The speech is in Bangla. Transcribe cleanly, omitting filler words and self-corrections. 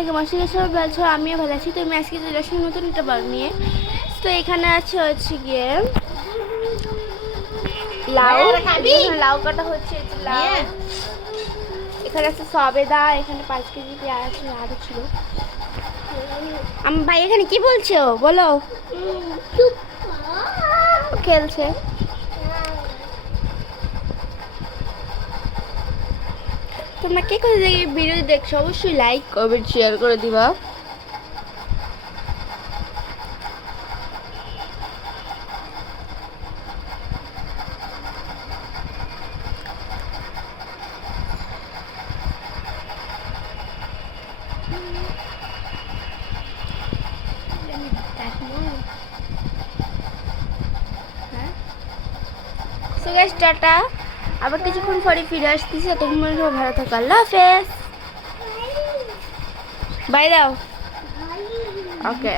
লাগে মাসিকে সবাই ভালো আছো, আমিও ভালো আছি। তুমি আজকে চলে আসি নতুন একটা ব্লগ নিয়ে। তো এখানে হচ্ছে গিয়ে লাউ, লাউ কাটা হচ্ছে, এই যে লাউ। এখানে আছে সবেদা, এখানে 5 কেজি পেঁয়াজ আরও ছিল। ভাই এখানে কি বলছো বলো? ও খেলছে। তোমরা কে কোথা থেকে ভিডিও দেখছো অবশ্যই লাইক কমেন্ট শেয়ার করে দিবা। সো গাইস টাটা, আবার কিছুক্ষণ পরে ফিরে আসতেছি। তোমরা ভালো থাকো, আল্লাহ হাফেজ, বাই দাও। ওকে।